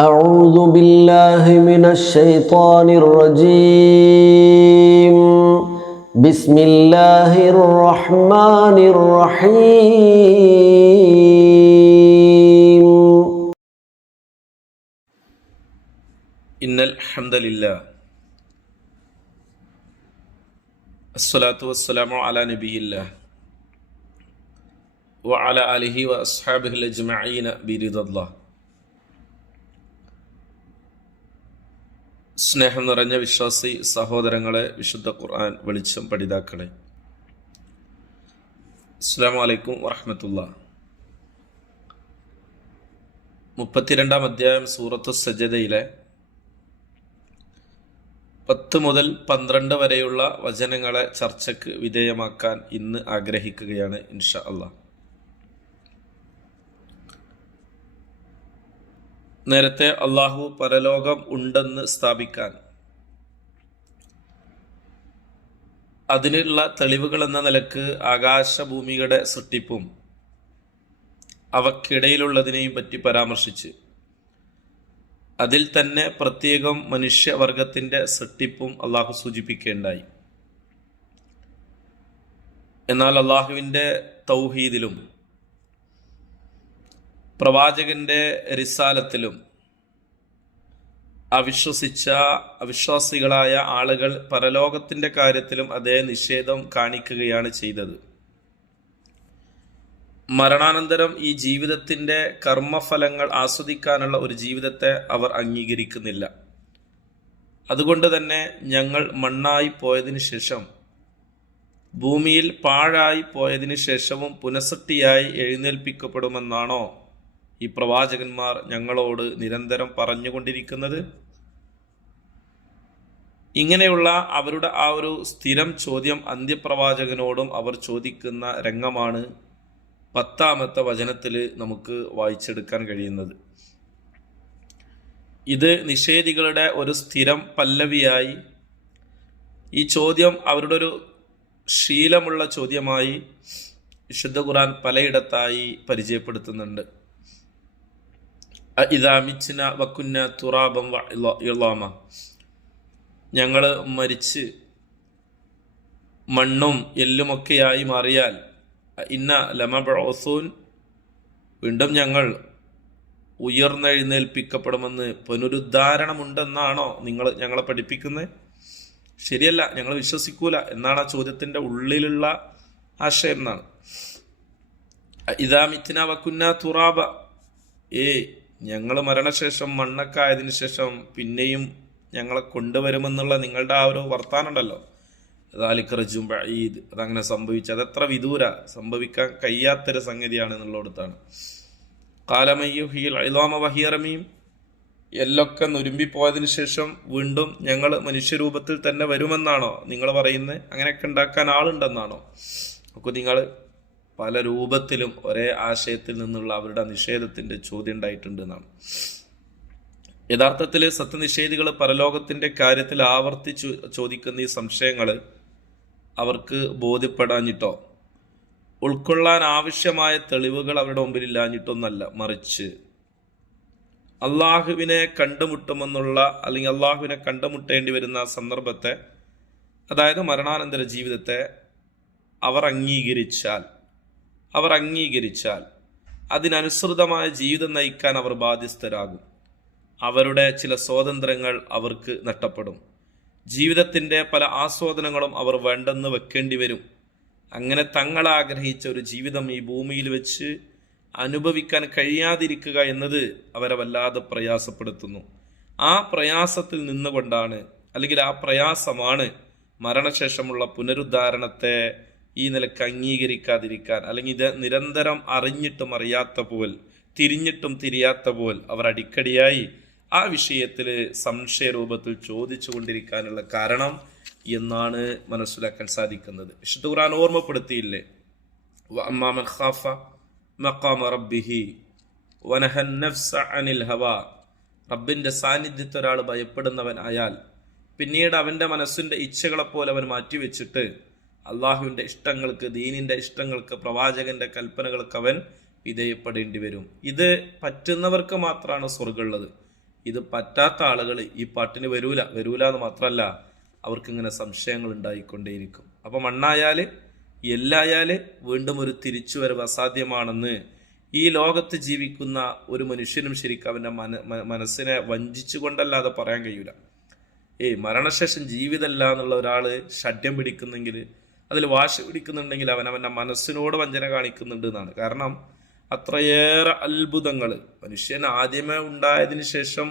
أعوذ بالله من الشيطان الرجيم. بسم الله الرحمن الرحيم. إن الحمد لله. الصلاة والسلام على نبي الله. وعلى آله وأصحابه الأجمعين برضا الله. സ്നേഹം നിറഞ്ഞ വിശ്വാസി സഹോദരങ്ങളെ വിശുദ്ധ ഖുർആൻ വെളിച്ചം പഠിതാക്കളെ. അസ്സാം വലൈക്കും വറഹമത്തുള്ള. മുപ്പത്തിരണ്ടാം അധ്യായം സൂറത്ത് സജ്ജതയിലെ പത്ത് മുതൽ പന്ത്രണ്ട് വരെയുള്ള വചനങ്ങളെ ചർച്ചയ്ക്ക് വിധേയമാക്കാൻ ഇന്ന് ആഗ്രഹിക്കുകയാണ് ഇൻഷാ അള്ളാഹ് നേരത്തെ അള്ളാഹു പരലോകം ഉണ്ടെന്ന് സ്ഥാപിക്കാൻ. അതിനുള്ള തെളിവുകൾ എന്ന നിലയ്ക്ക് ആകാശഭൂമികളുടെ സൃഷ്ടിപ്പും അവക്കിടയിലുള്ളതിനെയും പറ്റി പരാമർശിച്ച്. അതിൽ തന്നെ പ്രത്യേകം മനുഷ്യവർഗത്തിന്റെ സൃഷ്ടിപ്പും അള്ളാഹു സൂചിപ്പിക്കേണ്ടായി. എന്നാൽ അള്ളാഹുവിന്റെ തൗഹീദിലും പ്രവാചകന്റെ റിസാലത്തിലും അവിശ്വസിച്ച അവിശ്വാസികളായ ആളുകൾ പരലോകത്തിന്റെ കാര്യത്തിലും അതേ നിഷേധം കാണിക്കുകയാണ് ചെയ്തത്. മരണാനന്തരം ഈ ജീവിതത്തിന്റെ കർമ്മഫലങ്ങൾ ആസ്വദിക്കാനുള്ള ഒരു ജീവിതത്തെ അവർ അംഗീകരിക്കുന്നില്ല. അതുകൊണ്ട് തന്നെ ഞങ്ങൾ മണ്ണായി പോയതിനു ശേഷം ഭൂമിയിൽ പാഴായി പോയതിനു ശേഷവും പുനഃസൃഷ്ടിയായി എഴുന്നേൽപ്പിക്കപ്പെടുമെന്നാണോ ഈ പ്രവാചകന്മാർ ഞങ്ങളോട് നിരന്തരം പറഞ്ഞുകൊണ്ടിരിക്കുന്നത് ഇങ്ങനെയുള്ള അവരുടെ ആ ഒരു സ്ഥിരം ചോദ്യം അന്ത്യപ്രവാചകനോടും അവർ ചോദിക്കുന്ന രംഗമാണ് പത്താമത്തെ വചനത്തിൽ നമുക്ക് വായിച്ചെടുക്കാൻ കഴിയുന്നത്. ഇത് നിഷേധികളുടെ ഒരു സ്ഥിരം പല്ലവിയായി ഈ ചോദ്യം അവരുടെ ഒരു ശീലമുള്ള ചോദ്യമായി വിശുദ്ധ ഖുറാൻ പലയിടത്തായി പരിചയപ്പെടുത്തുന്നുണ്ട്. തുറാബം ഞങ്ങൾ മരിച്ച് മണ്ണും എല്ലുമൊക്കെയായി മാറിയാൽ ഇന്ന ലമബോസൂൻ വീണ്ടും ഞങ്ങൾ ഉയർന്നെഴുന്നേൽപ്പിക്കപ്പെടുമെന്ന് പുനരുദ്ധാരണമുണ്ടെന്നാണോ നിങ്ങൾ ഞങ്ങളെ പഠിപ്പിക്കുന്നത് ശരിയല്ല ഞങ്ങൾ വിശ്വസിക്കൂല എന്നാണ് ആ ചോദ്യത്തിന്റെ ഉള്ളിലുള്ള ആശയം എന്നാണ്. ഇതാമിത്തിന വക്കുന്ന തുറാബ ഏ ഞങ്ങൾ മരണശേഷം മണ്ണൊക്കെ ആയതിനു ശേഷം പിന്നെയും ഞങ്ങളെ കൊണ്ടുവരുമെന്നുള്ള നിങ്ങളുടെ ആ ഒരു വർത്താനുണ്ടല്ലോ അതാലിക്കറജും ഈദ് അതങ്ങനെ സംഭവിച്ചു അതെത്ര വിദൂര സംഭവിക്കാൻ കഴിയാത്തൊരു സംഗതിയാണ് എന്നുള്ളിടത്താണ്. കാലമയ്യുഹിൽ അയിലാമ വഹിയറമീം എല്ലൊക്കെ നുരുമ്പിപ്പോയതിനു ശേഷം വീണ്ടും ഞങ്ങൾ മനുഷ്യരൂപത്തിൽ തന്നെ വരുമെന്നാണോ നിങ്ങൾ പറയുന്നത്? അങ്ങനെയൊക്കെ ഉണ്ടാക്കാൻ ആളുണ്ടെന്നാണോ? അപ്പോൾ നിങ്ങൾ പല രൂപത്തിലും ഒരേ ആശയത്തിൽ നിന്നുള്ള അവരുടെ നിഷേധത്തിന്റെ ചോദ്യം ഉണ്ടായിട്ടുണ്ട് എന്നാണ് യഥാർത്ഥത്തിൽ സത്യനിഷേധികൾ പരലോകത്തിന്റെ കാര്യത്തിൽ ആവർത്തിച്ചു ചോദിക്കുന്ന ഈ സംശയങ്ങൾ അവർക്ക് ബോധ്യപ്പെടാഞ്ഞിട്ടോ ഉൾക്കൊള്ളാൻ ആവശ്യമായ തെളിവുകൾ അവരുടെ മുമ്പിൽ ഇല്ലാഞ്ഞിട്ടൊന്നല്ല മറിച്ച് അള്ളാഹുവിനെ കണ്ടുമുട്ടുമെന്നുള്ള അല്ലെങ്കിൽ അള്ളാഹുവിനെ കണ്ടുമുട്ടേണ്ടി വരുന്ന സന്ദർഭത്തെ അതായത് മരണാനന്തര ജീവിതത്തെ അവർ അംഗീകരിച്ചാൽ അവർ അംഗീകരിച്ചാൽ അതിനനുസൃതമായ ജീവിതം നയിക്കാൻ അവർ ബാധ്യസ്ഥരാകും. അവരുടെ ചില സ്വാതന്ത്ര്യങ്ങൾ അവർക്ക് നഷ്ടപ്പെടും. ജീവിതത്തിന്റെ പല ആസ്വാദനങ്ങളും അവർ വേണ്ടെന്ന് വെക്കേണ്ടി വരും. അങ്ങനെ തങ്ങൾ ആഗ്രഹിച്ച ഒരു ജീവിതം ഈ ഭൂമിയിൽ വെച്ച് അനുഭവിക്കാൻ കഴിയാതിരിക്കുക എന്നത് അവരെ വല്ലാതെ പ്രയാസപ്പെടുത്തുന്നു. ആ പ്രയാസത്തിൽ നിന്നുകൊണ്ടാണ് അല്ലെങ്കിൽ ആ പ്രയാസമാണ് മരണശേഷമുള്ള പുനരുദ്ധാരണത്തെ ഈ നിലയ്ക്ക് അംഗീകരിക്കാതിരിക്കാൻ അല്ലെങ്കിൽ ഇത് നിരന്തരം അറിഞ്ഞിട്ടും അറിയാത്ത പോൽ തിരിഞ്ഞിട്ടും തിരിയാത്ത പോൽ അവർ അടിക്കടിയായി ആ വിഷയത്തിൽ സംശയരൂപത്തിൽ ചോദിച്ചു കൊണ്ടിരിക്കാനുള്ള കാരണം എന്നാണ് മനസ്സിലാക്കാൻ സാധിക്കുന്നത്. വിശുദ്ധ ഖുർആൻ ഓർമ്മപ്പെടുത്തിയില്ലേ? അമ്മാമൻ ഖാഫ അനിൽ സാന്നിധ്യത്തെ ഒരാൾ ഭയപ്പെടുന്നവൻ ആയാൽ പിന്നീട് അവന്റെ മനസ്സിന്റെ ഇച്ഛകളെപ്പോലെ അവൻ മാറ്റിവെച്ചിട്ട് അള്ളാഹുവിന്റെ ഇഷ്ടങ്ങൾക്ക് ദീനിന്റെ ഇഷ്ടങ്ങൾക്ക് പ്രവാചകന്റെ കൽപ്പനകൾക്ക് അവൻ വിധേയപ്പെടേണ്ടി വരും. ഇത് പറ്റുന്നവർക്ക് മാത്രമാണ് സ്വർഗമുള്ളത് ഇത് പറ്റാത്ത ആളുകൾ ഈ പാട്ടിന് വരൂല. വരൂല എന്ന് മാത്രമല്ല അവർക്കിങ്ങനെ സംശയങ്ങൾ ഉണ്ടായിക്കൊണ്ടേയിരിക്കും. അപ്പം മണ്ണായാൽ എല്ലായാൽ വീണ്ടും ഒരു തിരിച്ചുവരവ് അസാധ്യമാണെന്ന് ഈ ലോകത്ത് ജീവിക്കുന്ന ഒരു മനുഷ്യനും ശരിക്കും അവന്റെ മന മനസ്സിനെ വഞ്ചിച്ചുകൊണ്ടല്ലാതെ പറയാൻ കഴിയൂല. ഏയ് മരണശേഷം ജീവിതമല്ല എന്നുള്ള ഒരാൾ ഷഡ്യം പിടിക്കുന്നെങ്കിൽ അതിൽ വാശി പിടിക്കുന്നുണ്ടെങ്കിൽ അവൻ അവന്റെ മനസ്സിനോട് വഞ്ചന കാണിക്കുന്നുണ്ട് എന്നാണ്. കാരണം അത്രയേറെ അത്ഭുതങ്ങൾ. മനുഷ്യൻ ആദ്യമേ ഉണ്ടായതിന് ശേഷം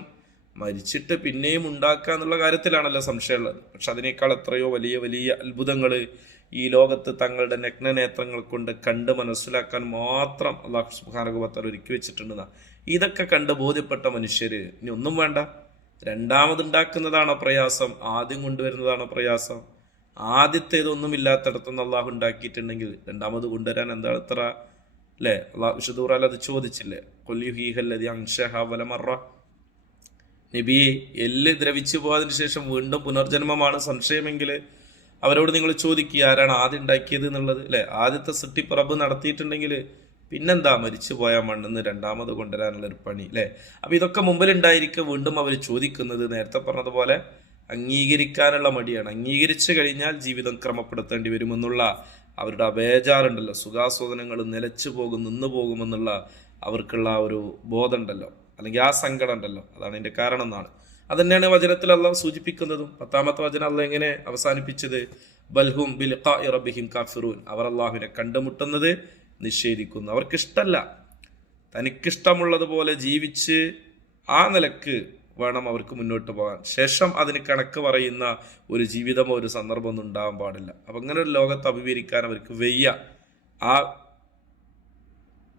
മരിച്ചിട്ട് പിന്നെയും ഉണ്ടാക്കുക എന്നുള്ള കാര്യത്തിലാണല്ലോ സംശയമുള്ളത്. പക്ഷെ അതിനേക്കാൾ എത്രയോ വലിയ വലിയ അത്ഭുതങ്ങൾ ഈ ലോകത്ത് തങ്ങളുടെ നഗ്നനേത്രങ്ങൾ കൊണ്ട് കണ്ട് മനസ്സിലാക്കാൻ മാത്രം അള്ളാഹു സുബാനകുബത്തർ ഒരുക്കി വെച്ചിട്ടുണ്ടെന്നാ ഇതൊക്കെ കണ്ട് ബോധ്യപ്പെട്ട മനുഷ്യർ ഇനി ഒന്നും വേണ്ട. രണ്ടാമതുണ്ടാക്കുന്നതാണോ പ്രയാസം? ആദ്യം കൊണ്ടുവരുന്നതാണോ പ്രയാസം? ആദ്യത്തേതൊന്നും ഇല്ലാത്തടത്തുനിന്ന് അള്ളാഹു ഉണ്ടാക്കിയിട്ടുണ്ടെങ്കിൽ രണ്ടാമത് കൊണ്ടുവരാൻ എന്താണ് ഇത്ര അല്ലേ? അള്ളാഹു വിഷുദൂറാൽ അത് ചോദിച്ചില്ലേ? കൊല്യുഹീഹല്ലതി അംശഹ വലമറ നബിയെ എല്ല് ദ്രവിച്ചു പോയതിന് ശേഷം വീണ്ടും പുനർജന്മമാണ്. സംശയമെങ്കിൽ അവരോട് നിങ്ങൾ ചോദിക്കുക ആരാണ് ആദ്യം ഉണ്ടാക്കിയത് എന്നുള്ളത്? അല്ലെ? ആദ്യത്തെ സൃഷ്ടിപ്പറബ് നടത്തിയിട്ടുണ്ടെങ്കിൽ പിന്നെന്താ? മരിച്ചു പോയ മണ്ണെന്ന് രണ്ടാമത് കൊണ്ടുവരാനുള്ള ഒരു പണി അല്ലെ? അപ്പൊ ഇതൊക്കെ മുമ്പിലുണ്ടായിരിക്കും വീണ്ടും അവർ ചോദിക്കുന്നത് നേരത്തെ പറഞ്ഞതുപോലെ അംഗീകരിക്കാനുള്ള മടിയാണ്. അംഗീകരിച്ചു കഴിഞ്ഞാൽ ജീവിതം ക്രമപ്പെടുത്തേണ്ടി വരുമെന്നുള്ള അവരുടെ ആ ബേജാറുണ്ടല്ലോ. സുഖാസ്വാദനങ്ങൾ നിലച്ചു പോകും നിന്നു പോകുമെന്നുള്ള അവർക്കുള്ള ആ ഒരു ബോധമുണ്ടല്ലോ. അല്ലെങ്കിൽ ആ സങ്കടം ഉണ്ടല്ലോ അതാണ് ഇതിന്റെ കാരണം എന്നാണ്. അതന്നെയാണ് വചനത്തിൽ അള്ളാഹ് സൂചിപ്പിക്കുന്നതും? പത്താമത്തെ വചനം അള്ളാഹ് എങ്ങനെ അവസാനിപ്പിച്ചത്? ബൽഹും ബിൽ ഇറബിഹിം കാഫിറൂൻ. അവർ അള്ളാഹുവിനെ കണ്ടുമുട്ടുന്നത് നിഷേധിക്കുന്നു. അവർക്കിഷ്ടല്ല. തനിക്കിഷ്ടമുള്ളതുപോലെ ജീവിച്ച് ആ നിലയ്ക്ക് വേണം അവർക്ക് മുന്നോട്ട് പോകാൻ. ശേഷം അതിന് കണക്ക് പറയുന്ന ഒരു ജീവിതമോ ഒരു സന്ദർഭമൊന്നും ഉണ്ടാവാൻ പാടില്ല. അപ്പം അങ്ങനെ ഒരു ലോകത്ത് അഭിമുഖീകരിക്കാൻ അവർക്ക് വയ്യ. ആ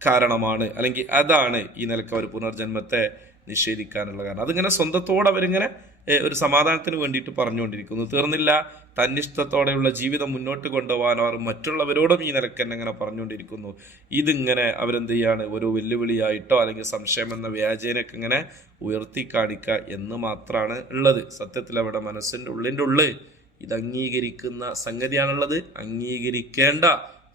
കാരണമാണ്. അല്ലെങ്കിൽ അതാണ് ഈ നിലയ്ക്ക് അവർ പുനർജന്മത്തെ നിഷേധിക്കാനുള്ള കാരണം. അതിങ്ങനെ സ്വന്തത്തോടെ അവരിങ്ങനെ ഒരു സമാധാനത്തിന് വേണ്ടിയിട്ട് പറഞ്ഞുകൊണ്ടിരിക്കുന്നു. തീർന്നില്ല തന്നിഷ്ടത്തോടെയുള്ള ജീവിതം മുന്നോട്ട് കൊണ്ടുപോകാൻ അവർ മറ്റുള്ളവരോടും ഈ നിലയ്ക്ക് തന്നെ ഇങ്ങനെ പറഞ്ഞുകൊണ്ടിരിക്കുന്നു. ഇതിങ്ങനെ അവരെന്ത് ചെയ്യാണ്? ഒരു വെല്ലുവിളിയായിട്ടോ അല്ലെങ്കിൽ സംശയം എന്ന വ്യാജേനൊക്കെ ഇങ്ങനെ ഉയർത്തി കാണിക്കുക എന്ന് മാത്രമാണ് ഉള്ളത്. സത്യത്തിൽ അവിടെ മനസ്സിന്റെ ഉള്ളിന്റെ ഉള്ളിൽ ഇത് അംഗീകരിക്കുന്ന സംഗതിയാണുള്ളത്. അംഗീകരിക്കേണ്ട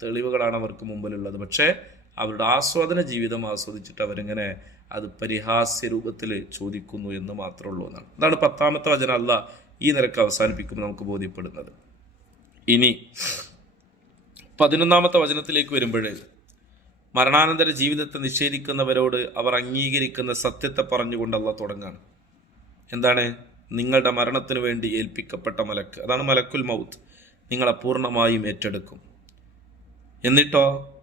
തെളിവുകളാണ് അവർക്ക് മുമ്പിലുള്ളത്. പക്ഷേ അവരുടെ ആസ്വാദന ജീവിതം ആസ്വദിച്ചിട്ട് അവരിങ്ങനെ അത് പരിഹാസ്യ രൂപത്തിൽ ചോദിക്കുന്നു എന്ന് മാത്രമേ ഉള്ളൂ എന്നാണ്. അതാണ് പത്താമത്തെ വചന അല്ല ഈ നിരക്ക് അവസാനിപ്പിക്കുമ്പോൾ നമുക്ക് ബോധ്യപ്പെടുന്നത്. ഇനി പതിനൊന്നാമത്തെ വചനത്തിലേക്ക് വരുമ്പോൾ മരണാനന്തര ജീവിതത്തെ നിഷേധിക്കുന്നവരോട് അവർ അംഗീകരിക്കുന്ന സത്യത്തെ പറഞ്ഞുകൊണ്ടല്ല തുടങ്ങാണ്. എന്താണ്? നിങ്ങളുടെ മരണത്തിന് വേണ്ടി ഏൽപ്പിക്കപ്പെട്ട മലക്ക്. അതാണ് മലക്കുൽ മൗത്ത്. നിങ്ങളെ പൂർണമായും ഏറ്റെടുക്കും. എന്നിട്ടോ?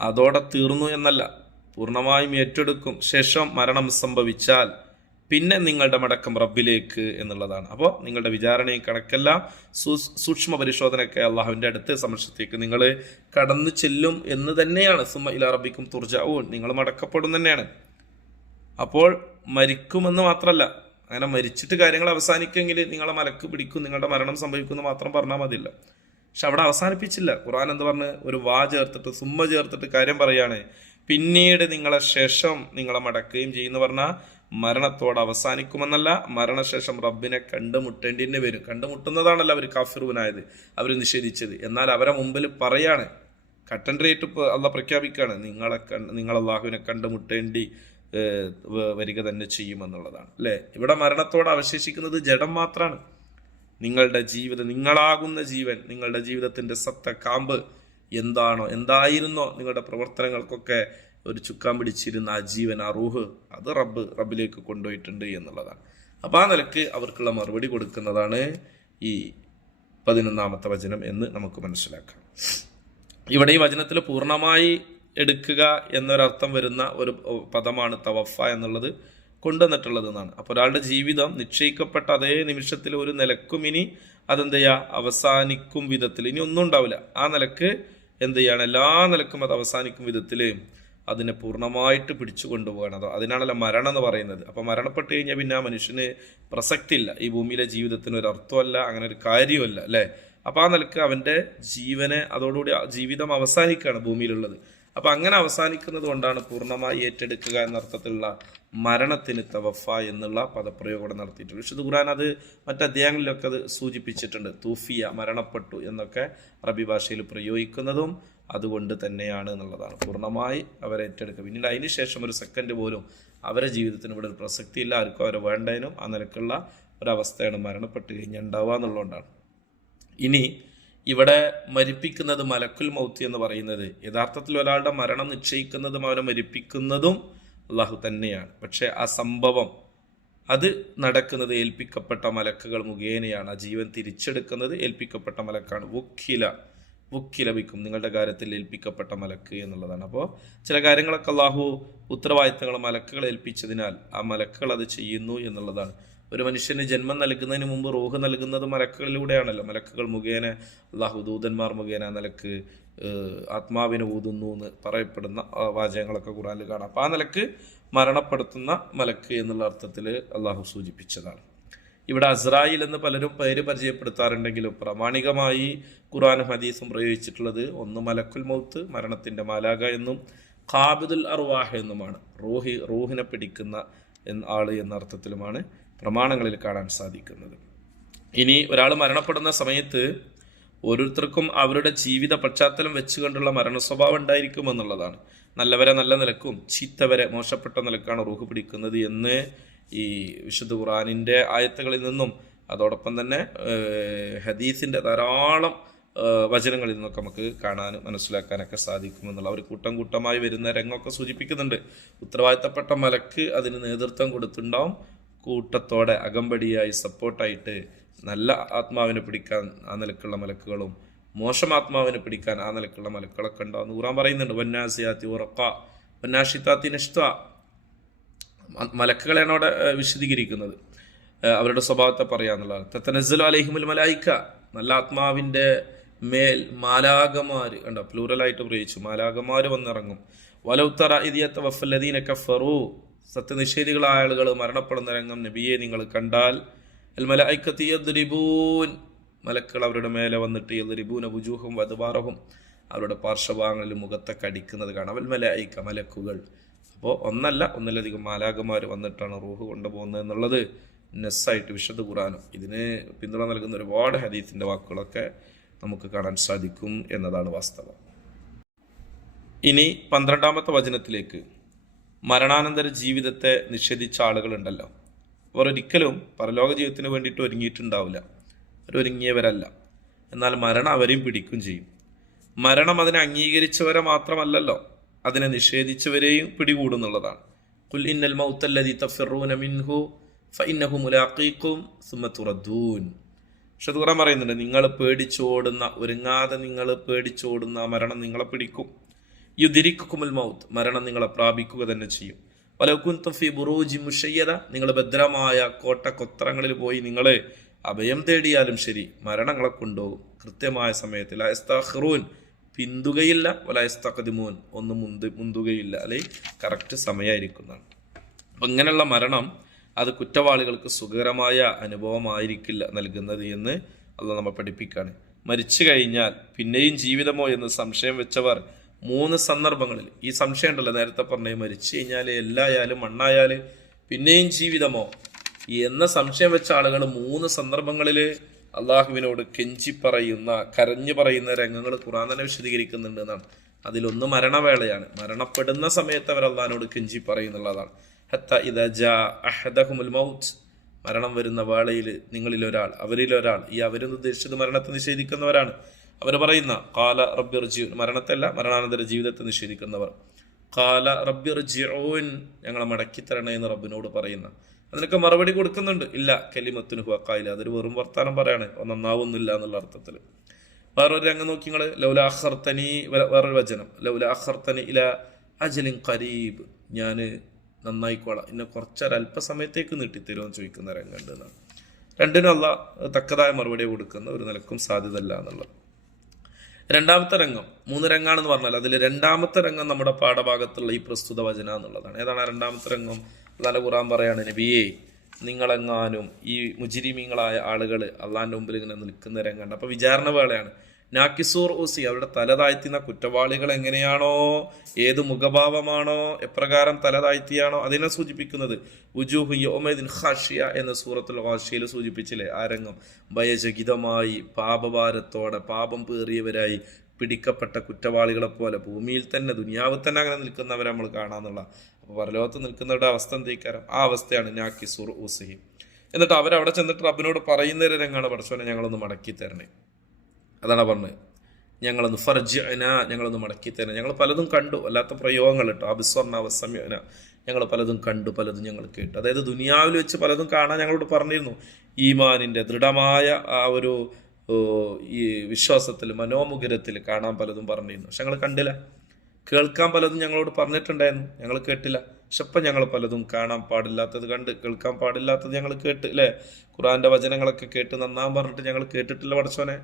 അതോടെ തീർന്നു എന്നല്ല. പൂർണമായും ഏറ്റെടുക്കും. ശേഷം മരണം സംഭവിച്ചാൽ പിന്നെ നിങ്ങളുടെ മടക്കം റബ്ബിലേക്ക് എന്നുള്ളതാണ്. അപ്പോൾ നിങ്ങളുടെ വിചാരണയും കണക്കെല്ലാം സൂക്ഷ്മ പരിശോധനയൊക്കെ അള്ളാഹുവിന്റെ അടുത്ത് സമക്ഷത്തേക്ക് നിങ്ങൾ കടന്നു ചെല്ലും എന്ന് തന്നെയാണ്. സുമ ഇല റബ്ബിക്കും തുർജാവും നിങ്ങൾ മടക്കപ്പെടും തന്നെയാണ്. അപ്പോൾ മരിക്കുമെന്ന് മാത്രമല്ല അങ്ങനെ മരിച്ചിട്ട് കാര്യങ്ങൾ അവസാനിക്കുമെങ്കിൽ നിങ്ങളെ മലക്ക് പിടിക്കും നിങ്ങളുടെ മരണം സംഭവിക്കുമെന്ന് മാത്രം പറഞ്ഞാൽ മതിയില്ല. പക്ഷെ അവിടെ അവസാനിപ്പിച്ചില്ല. ഖുർആൻ എന്ന് പറഞ്ഞ്? ഒരു വാ ചേർത്തിട്ട് സുമ്മ ചേർത്തിട്ട് കാര്യം പറയാണ്. പിന്നീട് നിങ്ങളെ ശേഷം നിങ്ങളെ മടക്കുകയും ചെയ്യുന്നു പറഞ്ഞാൽ മരണത്തോട് അവസാനിക്കുമെന്നല്ല മരണശേഷം റബ്ബിനെ കണ്ടുമുട്ടേണ്ടി വരും. കണ്ടുമുട്ടുന്നതാണല്ലോ അവർ കാഫിറുവിനായത് അവർ നിഷേധിച്ചത്. എന്നാൽ അവരെ മുമ്പിൽ പറയാണ് കട്ടൻ റേറ്റ് അല്ല പ്രഖ്യാപിക്കുകയാണ് നിങ്ങളെ നിങ്ങൾ അള്ളാഹുവിനെ കണ്ടുമുട്ടേണ്ടി വരിക തന്നെ ചെയ്യുമെന്നുള്ളതാണ്. അല്ലേ? ഇവിടെ മരണത്തോട് അവശേഷിക്കുന്നത് ജഡം മാത്രമാണ് നിങ്ങളുടെ ജീവിതം നിങ്ങളാകുന്ന ജീവൻ നിങ്ങളുടെ ജീവിതത്തിന്റെ സത്ത കാമ്പ് എന്താണോ എന്തായിരുന്നോ നിങ്ങളുടെ പ്രവർത്തനങ്ങൾക്കൊക്കെ ഒരു ചുക്കാൻ പിടിച്ചിരുന്ന ആ ജീവൻ ആ റൂഹ് അത് റബ്ബ് റബ്ബിലേക്ക് കൊണ്ടുപോയിട്ടുണ്ട് എന്നുള്ളതാണ്. അപ്പം ആ നിലയ്ക്ക് അവർക്കുള്ള മറുപടി കൊടുക്കുന്നതാണ് ഈ പതിനൊന്നാമത്തെ വചനം എന്ന് നമുക്ക് മനസ്സിലാക്കാം. ഇവിടെ ഈ വചനത്തിൽ പൂർണമായി എടുക്കുക എന്നൊരർത്ഥം വരുന്ന ഒരു പദമാണ് തവഫ എന്നുള്ളത് കൊണ്ടുവന്നിട്ടുള്ളത് എന്നാണ് അപ്പോൾ ഒരാളുടെ ജീവിതം നിശ്ചയിക്കപ്പെട്ട അതേ നിമിഷത്തിൽ ഒരു നിലക്കും ഇനി അതെന്ത് അവസാനിക്കും വിധത്തിൽ. ഇനി ഒന്നും ഉണ്ടാവില്ല. ആ നിലയ്ക്ക് എന്ത് ചെയ്യാണ്? എല്ലാ നിലക്കും അത് അവസാനിക്കും വിധത്തിൽ അതിനെ പൂർണമായിട്ട് പിടിച്ചു കൊണ്ടുപോകണം അത് അതിനാണല്ലോ മരണം എന്ന് പറയുന്നത്. അപ്പോൾ മരണപ്പെട്ട് കഴിഞ്ഞാൽ പിന്നെ ആ മനുഷ്യന് പ്രസക്തിയില്ല. ഈ ഭൂമിയിലെ ജീവിതത്തിന് ഒരു അർത്ഥമല്ല അങ്ങനെ ഒരു കാര്യമല്ല അല്ലേ? അപ്പോൾ ആ നിലയ്ക്ക് അവന്റെ ജീവനെ അതോടുകൂടി ജീവിതം അവസാനിക്കുകയാണ് ഭൂമിയിലുള്ളത്. അപ്പോൾ അങ്ങനെ അവസാനിക്കുന്നത് കൊണ്ടാണ് പൂർണമായി ഏറ്റെടുക്കുക എന്ന അർത്ഥത്തിലുള്ള മരണത്തിന് തവഫ എന്നുള്ള പദപ്രയോഗം നടത്തിയിട്ടുണ്ട്. വിശുദ്ധ ഖുർആൻ അത് മറ്റ് അധ്യായങ്ങളിലൊക്കെ അത് സൂചിപ്പിച്ചിട്ടുണ്ട്. തൂഫിയ മരണപ്പെട്ടു എന്നൊക്കെ അറബി ഭാഷയിൽ പ്രയോഗിക്കുന്നതും അതുകൊണ്ട് തന്നെയാണ് എന്നുള്ളതാണ്. പൂർണമായി അവരെ ഏറ്റെടുക്കുക. പിന്നീട് അതിന് ശേഷം ഒരു സെക്കൻഡ് പോലും അവരെ ജീവിതത്തിന് ഇവിടെ ഒരു പ്രസക്തിയില്ല. ആർക്കും അവരെ വേണ്ടതിനും ആ നിലക്കുള്ള ഒരവസ്ഥയാണ് മരണപ്പെട്ട് കഴിഞ്ഞാൽ ഉണ്ടാവുക എന്നുള്ളതുകൊണ്ടാണ്. ഇനി ഇവിടെ മരിപ്പിക്കുന്നത് മലക്കുൽ മൗത്ത് എന്ന് പറയുന്നത്. യഥാർത്ഥത്തിൽ ഒരാളുടെ മരണം നിശ്ചയിക്കുന്നതും അവനെ മരിപ്പിക്കുന്നതും അള്ളാഹു തന്നെയാണ്. പക്ഷേ ആ സംഭവം അത് നടക്കുന്നത് ഏൽപ്പിക്കപ്പെട്ട മലക്കുകൾ മുഖേനയാണ്. ആ ജീവൻ തിരിച്ചെടുക്കുന്നത് ഏൽപ്പിക്കപ്പെട്ട മലക്കാണ്. വുക്കില വുക്കിലപിക്കും നിങ്ങളുടെ കാര്യത്തിൽ ഏൽപ്പിക്കപ്പെട്ട മലക്ക് എന്നുള്ളതാണ്. അപ്പോൾ ചില കാര്യങ്ങളൊക്കെ അള്ളാഹു ഉത്തരവാദിത്തങ്ങൾ മലക്കുകൾ ഏൽപ്പിച്ചതിനാൽ ആ മലക്കുകൾ അത് ചെയ്യുന്നു എന്നുള്ളതാണ്. ഒരു മനുഷ്യന് ജന്മം നൽകുന്നതിന് മുമ്പ് റൂഹ് നൽകുന്നത് മലക്കുകളിലൂടെയാണല്ലോ. മലക്കുകൾ മുഖേന അള്ളാഹു ദൂതന്മാർ മുഖേന നിലയ്ക്ക് ആത്മാവിന് ഊതുന്നു എന്ന് പറയപ്പെടുന്ന വാചകങ്ങളൊക്കെ ഖുറാനിൽ കാണാം. അപ്പോൾ ആ നിലയ്ക്ക് മരണപ്പെടുത്തുന്ന മലക്ക് എന്നുള്ള അർത്ഥത്തിൽ അള്ളാഹു സൂചിപ്പിച്ചതാണ്. ഇവിടെ അസ്രായിൽ എന്ന് പലരും പേര് പരിചയപ്പെടുത്താറുണ്ടെങ്കിലും പ്രാമാണികമായി ഖുറാനും ഹദീസും പ്രയോഗിച്ചിട്ടുള്ളത് ഒന്ന് മലക്കുൽ മൗത്ത് മരണത്തിന്റെ മാലാക എന്നും ഖാബിദുൽ അർവാഹ് എന്നുമാണ്. റൂഹി റൂഹിനെ പിടിക്കുന്ന എന്ന ആൾ എന്ന അർത്ഥത്തിലുമാണ് പ്രമാണങ്ങളിൽ കാണാൻ സാധിക്കുന്നത്. ഇനി ഒരാൾ മരണപ്പെടുന്ന സമയത്ത് ഓരോരുത്തർക്കും അവരുടെ ജീവിത പശ്ചാത്തലം വെച്ചുകൊണ്ടുള്ള മരണ സ്വഭാവം ഉണ്ടായിരിക്കും എന്നുള്ളതാണ്. നല്ലവരെ നല്ല നിലക്കും ചീത്തവരെ മോശപ്പെട്ട നിലക്കാണ് റൂഹ് പിടിക്കുന്നത് എന്ന് ഈ വിശുദ്ധ ഖുറാനിന്റെ ആയത്തുകളിൽ നിന്നും അതോടൊപ്പം തന്നെ ഹദീസിന്റെ ധാരാളം വചനങ്ങളിൽ നിന്നൊക്കെ നമുക്ക് കാണാനും മനസ്സിലാക്കാനൊക്കെ സാധിക്കുമെന്നുള്ള അവർ കൂട്ടം കൂട്ടമായി വരുന്ന രംഗമൊക്കെ സൂചിപ്പിക്കുന്നുണ്ട്. ഉത്തരവാദിത്തപ്പെട്ട മലക്ക് അതിന് നേതൃത്വം കൊടുത്തിട്ടുണ്ടാവും. കൂട്ടത്തോടെ അകമ്പടിയായി സപ്പോർട്ടായിട്ട് നല്ല ആത്മാവിനെ പിടിക്കാൻ ആ നിലക്കുള്ള മലക്കുകളും മോശം ആത്മാവിനെ പിടിക്കാൻ ആ നിലക്കുള്ള മലക്കുകളൊക്കെ ഉണ്ടാവും ഖുറാൻ പറയുന്നുണ്ട്. വന്നാസിയാത്തി ഉറക്ക വന്നാഷിത്താത്തി നിഷ്ത. മലക്കുകളെയാണ് അവിടെ വിശദീകരിക്കുന്നത്. അവരുടെ സ്വഭാവത്തെ പറയാന്നുള്ളതാണ്. തത്തനസ്സലു അലഹിമുൽ മലായിക്ക നല്ല ആത്മാവിന്റെ മേൽ മാലാകമാർ കണ്ടോ പ്ലൂറലായിട്ട് പ്രയോഗിച്ചു. മാലാകമാർ വന്നിറങ്ങും. വലൗത്തറ ഇതിയത്ത വഫല്ലദീന കഫറു. സത്യനിഷേധികളായ ആളുകൾ മരണപ്പെടുന്ന രംഗം നബിയെ നിങ്ങൾ കണ്ടാൽ. അൽ മലായിക്കത്തി യദ്രിബൂൻ. മലക്കുകൾ അവരുടെ മേലെ വന്നിട്ട് യദ്രിബൂൻ അബുജൂഹും വധുവാറഹും അവരുടെ പാർശ്വഭാഗങ്ങളിൽ മുഖത്തെ അടിക്കുന്നത് കാണാം. അവൽ മലായിക്ക മലക്കുകൾ. അപ്പോൾ ഒന്നല്ല ഒന്നിലധികം മാലാകമാർ വന്നിട്ടാണ് റൂഹ് കൊണ്ടുപോകുന്നത് എന്നുള്ളത്. നെസ്സായിട്ട് വിശുദ്ധ ഖുറാനും ഇതിന് പിന്തുണ നൽകുന്ന ഒരുപാട് ഹദീസിന്റെ വാക്കുകളൊക്കെ നമുക്ക് കാണാൻ സാധിക്കും എന്നതാണ് വാസ്തവം. ഇനി പന്ത്രണ്ടാമത്തെ വചനത്തിലേക്ക്. മരണാനന്തര ജീവിതത്തെ നിഷേധിച്ച ആളുകളുണ്ടല്ലോ. അവർ ഒരിക്കലും പരലോക ജീവിതത്തിന് വേണ്ടിയിട്ട് ഒരുങ്ങിയിട്ടുണ്ടാവില്ല. അവരൊരുങ്ങിയവരല്ല. എന്നാൽ മരണം അവരെയും പിടിക്കും ചെയ്യും. മരണം അതിനെ അംഗീകരിച്ചവരെ മാത്രമല്ലല്ലോ അതിനെ നിഷേധിച്ചവരെയും പിടികൂടുന്നുള്ളതാണ്. കുൽ ഇന്നൽ മൗത്തല്ലദി തഫിറൂന മിൻഹു മുലാഖീഖും തുറദ്ദൂൻ. പക്ഷെ ദൂരം പറയുന്നുണ്ട് നിങ്ങൾ പേടിച്ചോടുന്ന ഒരുങ്ങാതെ നിങ്ങൾ പേടിച്ചോടുന്ന മരണം നിങ്ങളെ പിടിക്കും. യുദിരിക്കുമുൽ മൗത്ത് മരണം നിങ്ങളെ പ്രാപിക്കുക തന്നെ ചെയ്യും. വലക്കുൻ തഫി ബുറൂജി മുഷയ്യത നിങ്ങൾ ഭദ്രമായ കോട്ട കൊത്രങ്ങളിൽ പോയി നിങ്ങൾ അഭയം തേടിയാലും ശരി മരണങ്ങളെ കൊണ്ടുപോകും. കൃത്യമായ സമയത്തിൽ അയസ്താഹ്റൂൻ പിന്തുകയില്ല. വലയസ്തഖദിമൂൻ ഒന്നും മുന്ത് മുന്തുകയില്ല. അല്ലെ? കറക്റ്റ് സമയമായിരിക്കുന്നതാണ്. അപ്പം ഇങ്ങനെയുള്ള മരണം അത് കുറ്റവാളികൾക്ക് സുഖകരമായ അനുഭവമായിരിക്കില്ല നൽകുന്നത് എന്ന് അത് നമ്മെ പഠിപ്പിക്കുകയാണ് മരിച്ചു കഴിഞ്ഞാൽ പിന്നെയും ജീവിതമോ എന്ന് സംശയം വെച്ചവർ മൂന്ന് സന്ദർഭങ്ങളിൽ ഈ സംശയം ഉണ്ടല്ലോ നേരത്തെ പറഞ്ഞു മരിച്ചു കഴിഞ്ഞാൽ എല്ലായാലും മണ്ണായാൽ പിന്നെയും ജീവിതമോ? എന്ന സംശയം വെച്ച ആളുകൾ മൂന്ന് സന്ദർഭങ്ങളിൽ അള്ളാഹുവിനോട് കെഞ്ചി പറയുന്ന കരഞ്ഞു പറയുന്ന രംഗങ്ങൾ ഖുറാൻ തന്നെ വിശദീകരിക്കുന്നുണ്ട് എന്നാണ്. അതിലൊന്ന് മരണവേളയാണ്. മരണപ്പെടുന്ന സമയത്ത് അവർ അള്ളഹാനോട് കെഞ്ചി പറയുന്നുള്ളതാണ്. മൗത്ത്. മരണം വരുന്ന വേളയിൽ നിങ്ങളിൽ ഒരാൾ അവരിൽ ഒരാൾ ഈ അവരെന്ന് ഉദ്ദേശിച്ചത് മരണത്തെ നിഷേധിക്കുന്നവരാണ്. അവർ പറയുന്ന കാല റബ്ബിർ ജീവൻ മരണത്തല്ല മരണാനന്തര ജീവിതത്തെ നിഷേധിക്കുന്നവർ. കാല റബ്ബിർ ജിയോൻ ഞങ്ങളെ മടക്കി തരണേ എന്ന് റബ്ബിനോട് പറയുന്ന. അതിനൊക്കെ മറുപടി കൊടുക്കുന്നുണ്ട്. ഇല്ല കലിമത്തിന് ഹുവക്കായില്ല അതൊരു വെറും വർത്താനം പറയാണ്. നന്നാവുന്നില്ല എന്നുള്ള അർത്ഥത്തിൽ വേറൊരു രംഗം നോക്കി നിങ്ങൾ ലൗലാഹർത്തനി വേറൊരു വചനം. ലൗലാഹർത്തനി ഇല അജലിൻ കരീബ് ഞാൻ നന്നായിക്കോളാം. എന്നെ കുറച്ചൊരു അല്പസമയത്തേക്ക് നീട്ടിത്തരുമെന്ന് ചോദിക്കുന്ന രംഗമുണ്ട് എന്നാണ്. രണ്ടിനും അല്ല തക്കതായ മറുപടി കൊടുക്കുന്ന ഒരു നിലക്കും സാധ്യതയല്ല എന്നുള്ളത്. രണ്ടാമത്തെ രംഗം മൂന്ന് രംഗാണെന്ന് പറഞ്ഞാൽ അതിൽ രണ്ടാമത്തെ രംഗം നമ്മുടെ പാഠഭാഗത്തുള്ള ഈ പ്രസ്തുത വചന എന്നുള്ളതാണ്. ഏതാണ് രണ്ടാമത്തെ രംഗം? അള്ളാഹ് ഖുറാൻ പറയാണ് നബിയെ നിങ്ങളെങ്ങാനും ഈ മുജിരിമീങ്ങളായ ആളുകൾ അള്ളാഹിന്റെ മുമ്പിൽ ഇങ്ങനെ നിൽക്കുന്ന രംഗമുണ്ട് അപ്പോൾ വിചാരണ വേളയാണ്. നാക്കിസൂർ ഊസി അവരുടെ തല താഴ്ത്തുന്ന കുറ്റവാളികൾ എങ്ങനെയാണോ ഏത് മുഖഭാവമാണോ എപ്രകാരം തല താഴ്ത്തിയാണോ അതിനെ സൂചിപ്പിക്കുന്നത്? ഉജൂഹു ഖാഷിയ എന്ന സൂറത്തുൽ ഹാഷിയയിൽ സൂചിപ്പിച്ചില്ലേ? ആ രംഗം ഭയചകിതമായി പാപഭാരത്തോടെ പാപം പേറിയവരായി പിടിക്കപ്പെട്ട കുറ്റവാളികളെ പോലെ ഭൂമിയിൽ തന്നെ ദുനിയാവിൽ തന്നെ അങ്ങനെ നിൽക്കുന്നവരെ നമ്മൾ കാണാന്നുള്ള അപ്പോൾ പരലോകത്ത് നിൽക്കുന്നവരുടെ അവസ്ഥ എന്തേക്കാരം ആ അവസ്ഥയാണ് നാക്കിസൂർ ഊസഹി എന്നിട്ട് അവരവിടെ ചെന്നിട്ട് റബ്ബിനോട് പറയുന്ന രംഗമാണ്. പഠിച്ചോനെ ഞങ്ങളൊന്ന് മടക്കി തരണേ അതാണ് പറഞ്ഞത് ഞങ്ങളൊന്ന് ഫർജന ഞങ്ങളൊന്ന് മടക്കി തരാം ഞങ്ങൾ പലതും കണ്ടു. അല്ലാത്ത പ്രയോഗങ്ങൾ കേട്ടോ അബിസ്വർണ അവസമ്യന ഞങ്ങൾ പലതും കണ്ടു പലതും ഞങ്ങൾ കേട്ടു. അതായത് ദുനിയാവിൽ വെച്ച് പലതും കാണാൻ ഞങ്ങളോട് പറഞ്ഞിരുന്നു. ഈമാനിന്റെ ദൃഢമായ ആ ഒരു ഈ വിശ്വാസത്തിൽ മനോമുഖരത്തിൽ കാണാൻ പലതും പറഞ്ഞിരുന്നു. പക്ഷെ ഞങ്ങൾ കണ്ടില്ല. കേൾക്കാൻ പലതും ഞങ്ങളോട് പറഞ്ഞിട്ടുണ്ടായിരുന്നു. ഞങ്ങൾ കേട്ടില്ല. പക്ഷെ ഇപ്പം ഞങ്ങൾ പലതും കാണാൻ പാടില്ലാത്തത് കണ്ട് കേൾക്കാൻ പാടില്ലാത്തത് ഞങ്ങൾ കേട്ട് അല്ലേ? ഖുറാന്റെ വചനങ്ങളൊക്കെ കേട്ട് നന്നാൻ പറഞ്ഞിട്ട് ഞങ്ങൾ കേട്ടിട്ടില്ല പഠിച്ചോനെ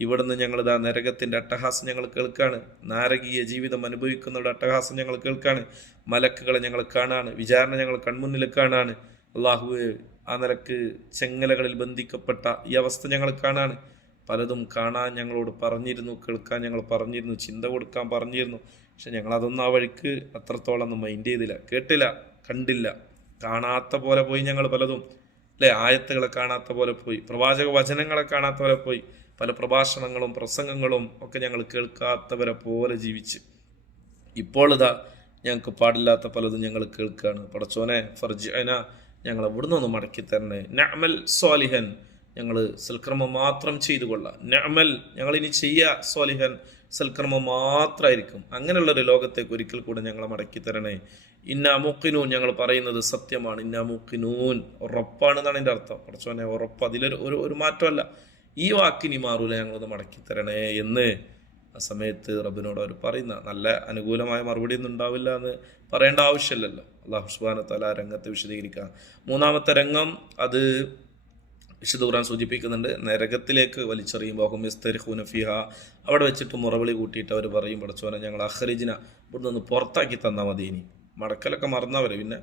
ഇവിടുന്ന് ഞങ്ങൾ ഇതാ നരകത്തിന്റെ അട്ടഹാസം ഞങ്ങൾ കേൾക്കാണ്. നാരകീയ ജീവിതം അനുഭവിക്കുന്നവരുടെ അട്ടഹാസം ഞങ്ങൾ കേൾക്കാണ്. മലക്കുകളെ ഞങ്ങൾ കാണാണ്. വിചാരണ ഞങ്ങൾ കൺമുന്നിൽ കാണാണ്. അള്ളാഹുവെ ആ നിലയ്ക്ക് ചെങ്ങലകളിൽ ബന്ധിക്കപ്പെട്ട ഈ അവസ്ഥ ഞങ്ങൾ കാണാണ്. പലതും കാണാൻ ഞങ്ങളോട് പറഞ്ഞിരുന്നു കേൾക്കാൻ ഞങ്ങൾ പറഞ്ഞിരുന്നു ചിന്ത കൊടുക്കാൻ പറഞ്ഞിരുന്നു. പക്ഷെ ഞങ്ങൾ അതൊന്നും ആ വഴിക്ക് അത്രത്തോളം ഒന്നും മൈൻഡ് ചെയ്തില്ല. കേട്ടില്ല കണ്ടില്ല. കാണാത്ത പോലെ പോയി ഞങ്ങൾ പലതും. അല്ലെ? ആയത്തുകളെ കാണാത്ത പോലെ പോയി. പ്രവാചക വചനങ്ങളെ കാണാത്ത പോലെ പോയി. പല പ്രഭാഷണങ്ങളും പ്രസംഗങ്ങളും ഒക്കെ ഞങ്ങൾ കേൾക്കാത്തവരെ പോലെ ജീവിച്ച്. ഇപ്പോൾ ഞങ്ങൾക്ക് പാടില്ലാത്ത പലതും ഞങ്ങൾ കേൾക്കുകയാണ് പടച്ചോനെ ഫർജന ഞങ്ങൾ എവിടുന്ന് ഒന്ന് മടക്കി തരണേ. നഅമൽ സ്വാലിഹൻ ഞങ്ങൾ സൽക്രമം മാത്രം ചെയ്തു കൊള്ളാം. നഅമൽ ഞങ്ങൾ ഇനി ചെയ്യുക സ്വാലിഹൻ സൽക്രമം മാത്രമായിരിക്കും അങ്ങനെയുള്ളൊരു ലോകത്തേക്ക് ഒരിക്കൽ കൂടെ ഞങ്ങളെ മടക്കി തരണേ. ഇന്ന മുക്കിനൂൻ ഞങ്ങൾ പറയുന്നത് സത്യമാണ്. ഇന്ന മുക്കിനൂൻ ഉറപ്പാണെന്നാണ് എന്റെ അർത്ഥം. പടച്ചോനെ ഉറപ്പ്. അതിലൊരു ഒരു ഒരു മാറ്റമല്ല. ഈ വാക്കിനി മാറൂല ഞങ്ങളത് മടക്കി തരണേ എന്ന് ആ സമയത്ത് റബ്ബിനോട് അവർ പറയുന്ന. നല്ല അനുകൂലമായ മറുപടി ഒന്നും ഉണ്ടാവില്ല എന്ന് പറയേണ്ട ആവശ്യമില്ലല്ലോ. അള്ളാഹു സുബാന തല രംഗത്തെ വിശദീകരിക്കാം. മൂന്നാമത്തെ രംഗം അത് വിശുദ്ധ ഖുർആൻ സൂചിപ്പിക്കുന്നുണ്ട്. നരകത്തിലേക്ക് വലിച്ചെറിയുമ്പോൾ ഹുമിസ്തരിഹുനഫിഹ അവിടെ വെച്ചിട്ട് മുറവിളി കൂട്ടിയിട്ട് അവർ പറയും പഠിച്ചോനെ ഞങ്ങൾ അഹ്റിജിന ഇവിടുന്ന് പുറത്താക്കി തന്നാൽ മതി ഇനി മടക്കലൊക്കെ മറന്നവർ പിന്നെ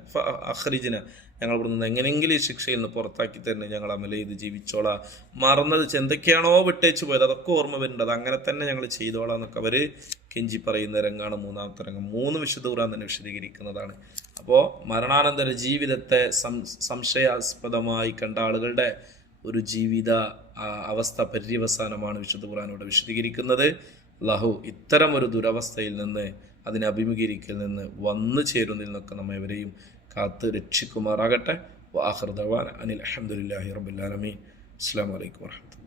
അഖ്റിജിന ഞങ്ങൾ ഇവിടെ നിന്ന് എങ്ങനെയെങ്കിലും ഈ ശിക്ഷയിൽ നിന്ന് പുറത്താക്കി തന്നെ ഞങ്ങൾ അമല ചെയ്ത് ജീവിച്ചോളാം. മറന്നത് എന്തൊക്കെയാണോ വിട്ടേച്ച് പോയത് അതൊക്കെ ഓർമ്മ വരുന്നുണ്ട് അങ്ങനെ തന്നെ ഞങ്ങൾ ചെയ്തോളാം എന്നൊക്കെ അവർ കെഞ്ചി പറയുന്ന രംഗമാണ് മൂന്നാമത്തെ രംഗം. മൂന്ന് വിശുദ്ധ ഖുർആൻ തന്നെ വിശദീകരിക്കുന്നതാണ്. അപ്പോൾ മരണാനന്തര ജീവിതത്തെ സംശയാസ്പദമായി കണ്ട ആളുകളുടെ ഒരു ജീവിത അവസ്ഥ പര്യവസാനമാണ് വിശുദ്ധ ഖുർആാനോട് വിശദീകരിക്കുന്നത്. ലഹു ഇത്തരം ഒരു ദുരവസ്ഥയിൽ നിന്ന് അതിനെ അഭിമുഖീകരിക്കൽ നിന്ന് വന്നു ചേരുന്നതിൽ നിന്നൊക്കെ നമ്മെ ഇവരെയും കാത്ത് രക്ഷിക്കുമാറാകട്ടെ. വാഹൃദവാൻ അനിൽ അഹമ്മദില്ലാഹി റബുല്ലാലമീൻ അസ്സാം വലൈക്കും വാഹമത്തുള്ള